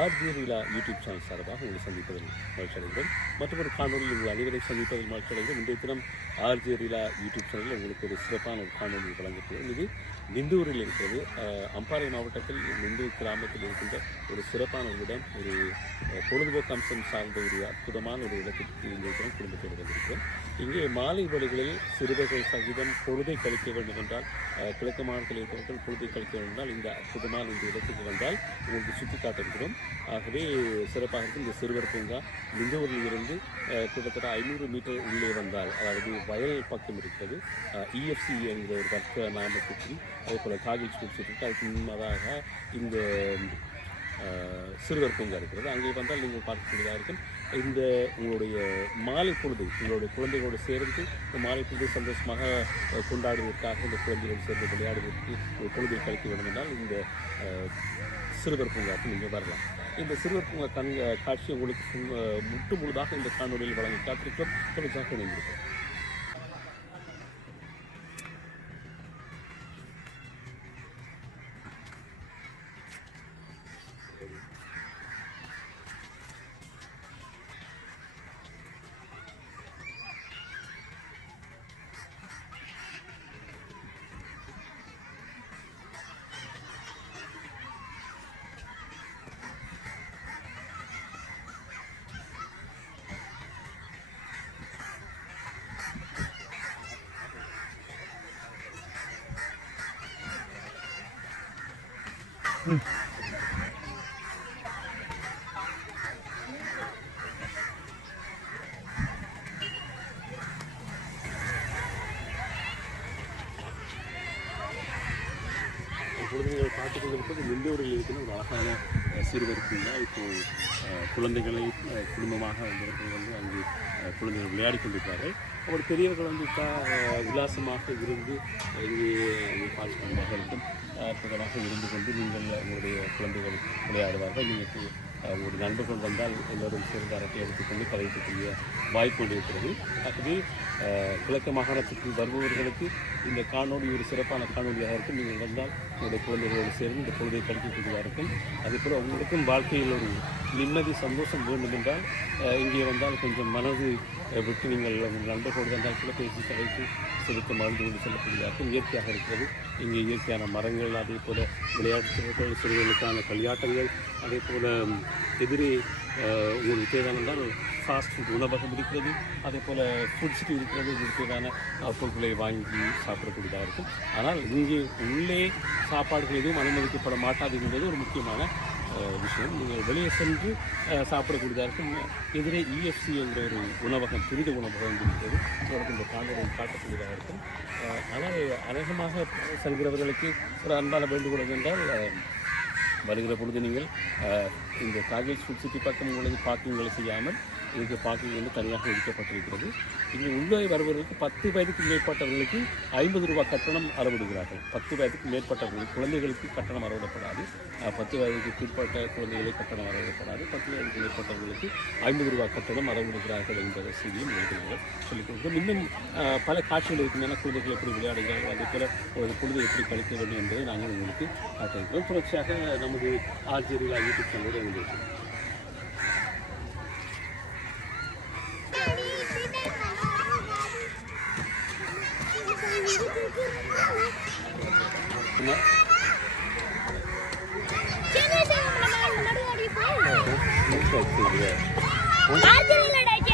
RJ ரீலா YouTube channel சார்பாக உங்களை சந்திப்பதில் மகிழ்ச்சி அடைகிறோம் மற்றொரு ஒரு காணொலியில் உங்கள் அனைவரை சந்திப்பதில் மகிழ்ச்சி அடைகிறோம் இன்றைய தினம் ஆர்ஜிரிலா யூடியூப் சேனலில் உங்களுக்கு ஒரு சிறப்பான ஒரு காணொலி வழங்கப்படும். இது நிந்தூரில் இருக்கிறது. அம்பாறை மாவட்டத்தில் நிந்தூர் கிராமத்தில் இருக்கின்ற ஒரு சிறப்பான ஒரு இடம் ஒரு பொழுதுபோக்கு அம்சம் சார்ந்த ஒரு அற்புதமான ஒரு இடத்திற்கு இன்றைய குடும்பத்தோடு வந்திருக்கிறோம். இங்கே மாலை வழிகளில் சிறுவர்கள் சகிதம் பொழுதை கழிக்க வேண்டும் என்றால் கிழக்கு மாநிலத்தில் இருப்பவர்கள் பொழுதை கழிக்க வேண்டும் என்றால் இந்த அற்புதமான இந்த இடத்துக்கு வந்தால் உங்களுக்கு சுற்றி காட்டுகிறோம். ஆகவே சிறப்பாக இருக்கும் இந்த சிறுவர் பூங்கா. லிங்கூரில் இருந்து கிட்டத்தட்ட ஐநூறு மீட்டர் உள்ளே வந்தால் அதாவது வயல் பக்கம் இருக்கிறது. இஎஃப்சி என்கிற ஒரு வர்க்க நாமத்துக்கும் அதே போல் காகில் ஸ்கூல்ஸ் இருக்கு அதுக்கு முன்னதாக இந்த சிறுவர் பூங்கா இருக்கிறது. அங்கே வந்தால் நீங்கள் பார்க்கக்கூடியதாக இருக்கும். இந்த உங்களுடைய மாலை பொழுது உங்களுடைய குழந்தைகளோடு சேர்ந்து இந்த மாலை பொழுது சந்தோஷமாக கொண்டாடுவதற்காக இந்த குழந்தைகளோடு சேர்ந்து விளையாடுவதற்கு ஒரு பொழுதை கழிக்க வேண்டும் என்றால் இந்த சிறுவர் பூங்காவுக்கு நீங்கள் வரலாம். இந்த சிறுவர் பூங்கா கண் காட்சி உங்களுக்கு முட்டு முழுதாக இந்த காணொலியில் வழங்கி காத்திருக்கிறோம். தொடர்ச்சியாக இணைந்திருக்கிறோம். குழந்தைகள் நீங்கள் பார்த்துக் கொண்டிருப்பது நிந்தூரில் இருக்கிற ஒரு அழகான அஹ், சிறுவர் இப்போ குழந்தைகளை குடும்பமாக வந்தவர்கள் வந்து குழந்தைகள் விளையாடி கொண்டிருக்கிறார்கள். அவர் பெரியவர்கள் வந்து இப்போ உல்லாசமாக இருந்து இங்கே இங்கே இருக்கும் அற்புதமாக இருந்து கொண்டு நீங்கள் உங்களுடைய குழந்தைகள் விளையாடுவார்கள். நீங்கள் ஒரு நண்பர்கள் வந்தால் எல்லோரும் சிறந்த அரட்டை எடுத்துக்கொண்டு கலைக்கக்கூடிய வாய்ப்பு கொண்டு இருக்கிறது. ஆகவே கிழக்கு மாகாணத்துக்கு வருபவர்களுக்கு இந்த காணொளி ஒரு சிறப்பான காணொலியாக இருக்கும். நீங்கள் வந்தால் உங்களுடைய குழந்தைகளோடு சேர்ந்து இந்த பொழுதை கழிக்கக்கூடியதாக இருக்கும் அதேபோல் உங்களுக்கும் வாழ்க்கையில் ஒரு நிம்மதி சந்தோஷம் வேண்டும் என்றால் இங்கே வந்தால் கொஞ்சம் மனது விட்டு நீங்கள் நண்பர்களோடு வந்தால் கூட பேசி கலைத்து செலுத்த மருந்து கொண்டு செல்லக்கூடியதாக இயற்கையாக இருக்கிறது. இங்கே இயற்கையான மரங்கள் அதே போல் விளையாட்டு சிறுவர்களுக்கான களியாட்டங்கள் அதே போல் எதிரே உங்களுக்கு தேவையானதால் ஃபாஸ்ட் ஃபுட் உணவகம் இருக்கிறது. அதே போல் ஃபுட் சிட்டி இருக்கிறது. உங்களுக்கு தேவையான பொருட்களை வாங்கி சாப்பிடக்கூடியதாக இருக்கும். ஆனால் இங்கே உள்ளே சாப்பாடுகள் எதுவும் அனுமதிக்கப்பட மாட்டாது என்பது ஒரு முக்கியமான விஷயம். நீங்கள் வெளியே சென்று சாப்பிடக்கூடியதாக இருக்கும் எதிரே இஎஃப்சி என்ற ஒரு உணவகம் துரித உணவகம் இருக்கிறது உங்களுக்கு இந்த காணொலி காட்டக்கூடியதாக இருக்கும் ஆனால் அநேகமாக செல்கிறவர்களுக்கு ஒரு அன்பான வேண்டுகோள் என்றால் வருகிற பொழுது நீங்கள் இந்த காகேஜ் சுற்றி சிட்டி பக்கம் உள்ளது பார்க்கிங்களை செய்யாமல் இதுக்கு பார்க்கிங் வந்து தனியாக ஒதுக்கப்பட்டிருக்கிறது. இங்கே உள்ளே வருவதற்கு பத்து வயதுக்கு மேற்பட்டவர்களுக்கு ஐம்பது ரூபாய் கட்டணம் அறவிடுகிறார்கள். பத்து வயதுக்கு மேற்பட்டவர்களுக்கு குழந்தைகளுக்கு கட்டணம் அறவிடப்படாது. பத்து வயதுக்கு பிற்பட்ட குழந்தைகளுக்கு கட்டணம் அறவிடப்படாது. பத்து வயதுக்கு மேற்பட்டவர்களுக்கு ஐம்பது ரூபாய் கட்டணம் அறவிடுகிறார்கள் என்ற செய்தியும் எழுதுகிறார்கள் சொல்லிக் கொடுக்கிறோம். இன்னும் பல காட்சிகள் இருக்கின்றன குழந்தைகள் எப்படி விளையாடுகிறார்கள் அதே போல ஒரு பொழுது எப்படி கழிக்க வேண்டும் என்பதை நாங்கள் உங்களுக்கு காட்டியிருக்கிறோம். தொடர்ச்சியாக நம்ம ஆர்ஜிரிலா யூடியூப் சேனலோடு உங்களுக்கு ஆர்ஜினிலோட சேனலை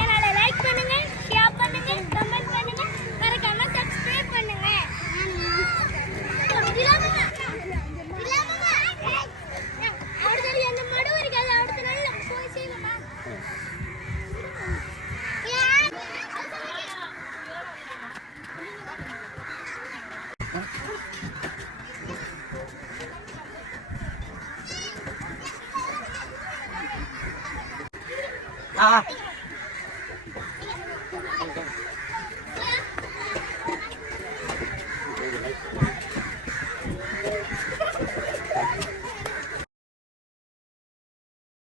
啊。